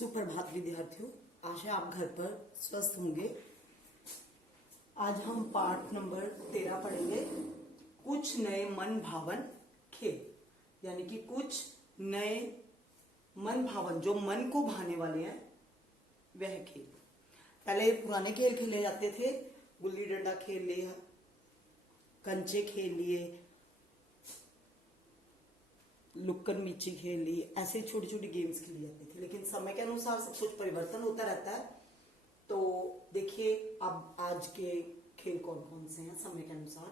सुप्रभात विद्यार्थियों, आशा आप घर पर स्वस्थ होंगे। आज हम पाठ नंबर 13 पढ़ेंगे। कुछ नए मन भावन खेल, यानी कि कुछ नए मन भावन जो मन को भाने वाले हैं वह खेल। पहले पुराने खेल खेले जाते थे, गुल्ली डंडा खेल लिया, कंचे खेल लिए, लुक्कन मिची खेल ली, ऐसे छोटी छोटी गेम्स खेली जाती थी। लेकिन समय के अनुसार सब कुछ परिवर्तन होता रहता है। तो देखिए अब आज के खेल कौन कौन से हैं समय के अनुसार।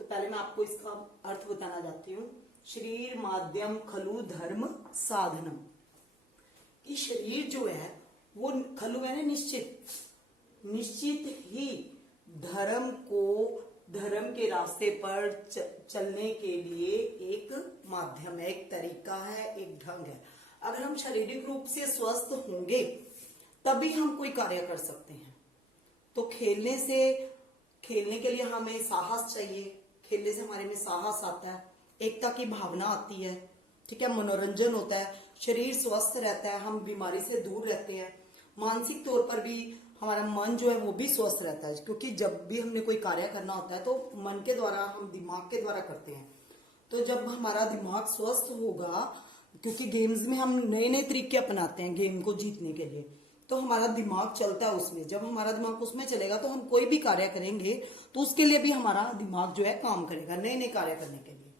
तो पहले मैं आपको इसका अर्थ बताना चाहती हूँ। शरीर माध्यम खलु धर्म साधनम। कि शरीर जो है वो खलु है ना निश्चित ही धर्म के रास्ते पर चलने के लिए एक माध्यम है, एक तरीका है, एक ढंग है। अगर हम शारीरिक रूप से स्वस्थ होंगे तभी हम कोई कार्य कर सकते हैं। तो खेलने के लिए हमें साहस चाहिए। खेलने से हमारे में साहस आता है, एकता की भावना आती है, ठीक है, मनोरंजन होता है, शरीर स्वस्थ रहता है, हम बीमारी से दूर रहते हैं। मानसिक तौर पर भी हमारा मन जो है वो भी स्वस्थ रहता है, क्योंकि जब भी हमने कोई कार्य करना होता है तो मन के द्वारा, हम दिमाग के द्वारा करते हैं। तो जब हमारा दिमाग स्वस्थ होगा, क्योंकि गेम्स में हम नए नए तरीके अपनाते हैं गेम को जीतने के लिए, तो हमारा दिमाग चलता है उसमें। जब हमारा दिमाग उसमें चलेगा तो हम कोई भी कार्य करेंगे तो उसके लिए भी हमारा दिमाग जो है काम करेगा, नए नए कार्य करने के लिए।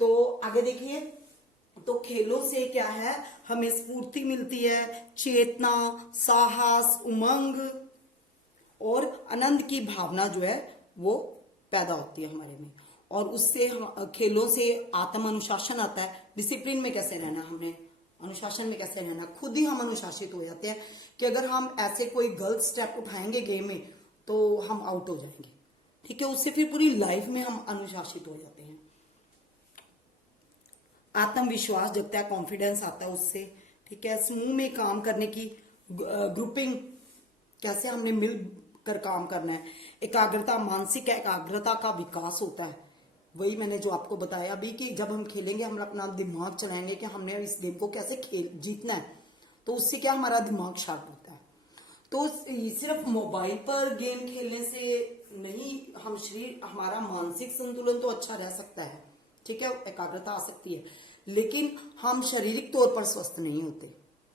तो आगे देखिए, तो खेलों से क्या है, हमें स्फूर्ति मिलती है, चेतना, साहस, उमंग और आनंद की भावना जो है वो पैदा होती है हमारे में। और उससे हम खेलों से आत्म अनुशासन आता है। डिसिप्लिन में कैसे रहना, हमने अनुशासन में कैसे रहना, खुद ही हम अनुशासित हो जाते हैं कि अगर हम ऐसे कोई गलत स्टेप उठाएंगे गेम में तो हम आउट हो जाएंगे, ठीक है। उससे फिर पूरी लाइफ में हम अनुशासित हो जाते हैं। आत्मविश्वास जगता है, कॉन्फिडेंस आता है उससे, ठीक है। समूह में काम करने की ग्रुपिंग, कैसे हमने मिलकर काम करना है। एकाग्रता, मानसिक एकाग्रता का विकास होता है। वही मैंने जो आपको बताया अभी कि जब हम खेलेंगे हम अपना दिमाग चलाएंगे कि हमने इस गेम को कैसे जीतना है, तो उससे क्या हमारा दिमाग शार्प होता है। तो सिर्फ मोबाइल पर गेम खेलने से नहीं, हमारा मानसिक संतुलन तो अच्छा रह सकता है, ठीक है, एकाग्रता आ सकती है, लेकिन हम शारीरिक तौर पर स्वस्थ नहीं होते।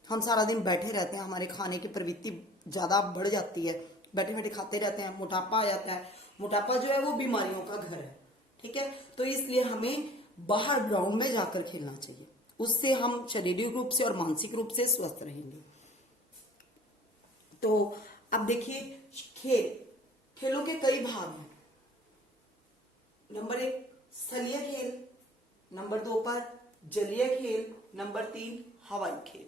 हम सारा दिन बैठे रहते हैं, हमारे खाने की प्रवृत्ति ज्यादा बढ़ जाती है, बैठे बैठे खाते रहते हैं, मोटापा आ जाता है। मोटापा जो है वो बीमारियों का घर है, ठीक है। तो इसलिए हमें बाहर ग्राउंड में जाकर खेलना चाहिए, उससे हम शारीरिक रूप से और मानसिक रूप से स्वस्थ रहेंगे। तो अब देखिए, खेलों के कई भाग हैं। नंबर 1 स्थलीय खेल, नंबर 2 पर जलीय खेल, नंबर 3 हवाई खेल।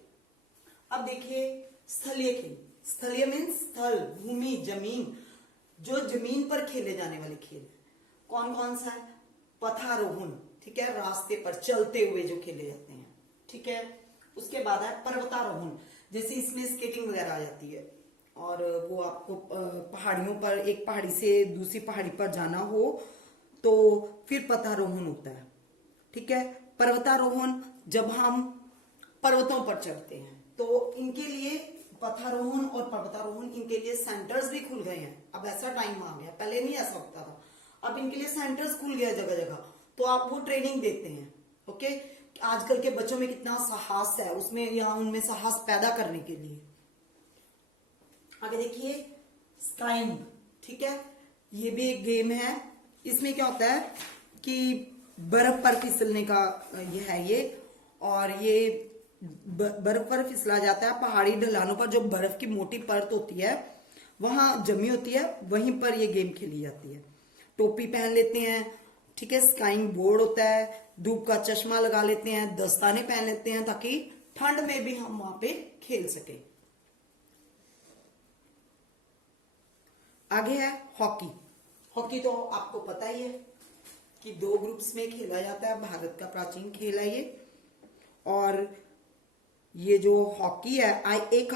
अब देखिए स्थलीय खेल। स्थलीय मीन्स स्थल, भूमि, जमीन, जो जमीन पर खेले जाने वाले खेल। कौन कौन सा है? पथारोहण, ठीक है, रास्ते पर चलते हुए जो खेले जाते हैं, ठीक है। उसके बाद है पर्वतारोहण, जैसे इसमें स्केटिंग वगैरह आ जाती है, और वो आपको पहाड़ियों पर, एक पहाड़ी से दूसरी पहाड़ी पर जाना हो तो फिर पथारोहण होता है, ठीक है। पर्वतारोहण, जब हम पर्वतों पर चढ़ते हैं, तो इनके लिए पथारोहण और पर्वतारोहण, इनके लिए सेंटर्स भी खुल गए हैं। अब ऐसा टाइम आ गया, पहले नहीं ऐसा होता था, अब इनके लिए सेंटर्स खुल गया जगह जगह, तो आप वो ट्रेनिंग देते हैं, ओके। आजकल के बच्चों में कितना साहस है उसमें, यहाँ उनमें साहस पैदा करने के लिए। आगे देखिए स्काइंग, ठीक है, ये भी एक गेम है। इसमें क्या होता है कि बर्फ पर फिसलने का ये और ये बर्फ पर फिसला जाता है। पहाड़ी ढलानों पर जो बर्फ की मोटी परत होती है वहां जमी होती है, वहीं पर ये गेम खेली जाती है। टोपी पहन लेते हैं, ठीक है, स्काइंग बोर्ड होता है, धूप का चश्मा लगा लेते हैं, दस्ताने पहन लेते हैं ताकि ठंड में भी हम वहां पे खेल सके। आगे है हॉकी। हॉकी तो आपको पता ही है कि 2 ग्रुप्स में खेला जाता है, भारत का प्राचीन खेल है ये। और ये जो हॉकी है, एक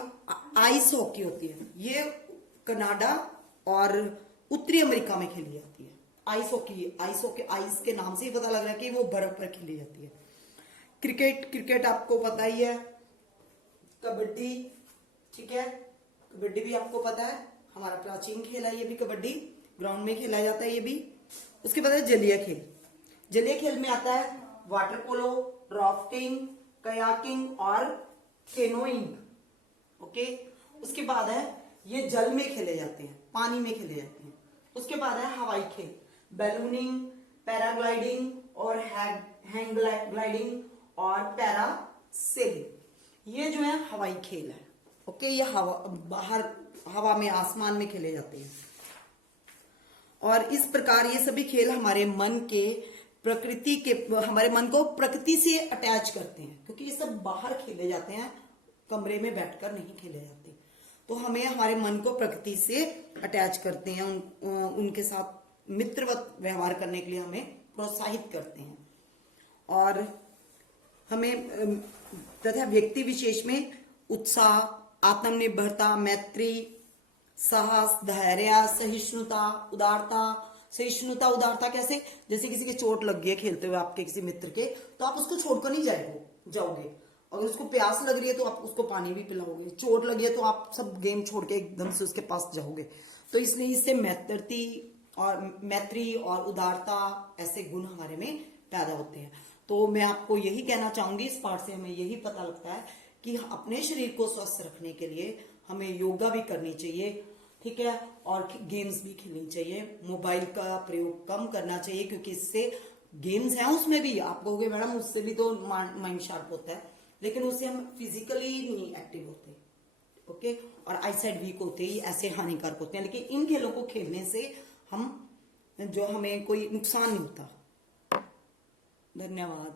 आइस हॉकी होती है, ये कनाडा और उत्तरी अमेरिका में खेली जाती है। आइस हॉकी आइस के नाम से ही पता लग रहा है कि वो बर्फ पर खेली जाती है। क्रिकेट आपको पता ही है कबड्डी, ठीक है, कबड्डी भी आपको पता है हमारा प्राचीन खेल है, ये भी कबड्डी ग्राउंड में खेला जाता है ये भी। उसके बाद है जलीय खेल। जलीय खेल में आता है वाटर पोलो, राफ्टिंग, कयाकिंग और केनोइंग, ओके। उसके बाद है ये जल में खेले जाते हैं, पानी में खेले जाते हैं। उसके बाद है हवाई खेल, बैलूनिंग, पैराग्लाइडिंग और हैंग ग्लाइडिंग और पैरासेलिंग, ये जो है हवाई खेल है, ओके। ये बाहर हवा में, आसमान में खेले जाते हैं। और इस प्रकार ये सभी खेल हमारे मन को प्रकृति से अटैच करते हैं, क्योंकि ये सब बाहर खेले जाते हैं, कमरे में बैठकर नहीं खेले जाते। तो हमें हमारे मन को प्रकृति से अटैच करते हैं, उनके साथ मित्रवत व्यवहार करने के लिए हमें प्रोत्साहित करते हैं। और हमें तथा व्यक्ति विशेष में उत्साह, आत्मनिर्भरता, मैत्री, साहस, धैर्य, सहिष्णुता, उदारता। सहिष्णुता, उदारता कैसे? जैसे किसी के चोट लग गई है खेलते हुए आपके किसी मित्र के, तो आप उसको छोड़कर नहीं जाओगे। अगर उसको प्यास लग रही है तो आप उसको पानी भी पिलाओगे, चोट लगी है तो आप सब गेम छोड़ के एकदम से उसके पास जाओगे। तो इसलिए इससे मैत्री और उदारता ऐसे गुण हमारे में पैदा होते हैं। तो मैं आपको यही कहना चाहूंगी, इस पाठ से हमें यही पता लगता है कि अपने शरीर को स्वस्थ रखने के लिए हमें योगा भी करनी चाहिए, ठीक है, और गेम्स भी खेलनी चाहिए। मोबाइल का प्रयोग कम करना चाहिए, क्योंकि इससे गेम्स हैं उसमें भी आप कहोगे मैडम उससे भी तो माइंड शार्प होता है, लेकिन उससे हम फिजिकली नहीं एक्टिव होते, ओके, और आईसाइट वीक होते ही ऐसे हानिकारक होते हैं। लेकिन इन खेलों को खेलने से हमें कोई नुकसान नहीं होता। धन्यवाद।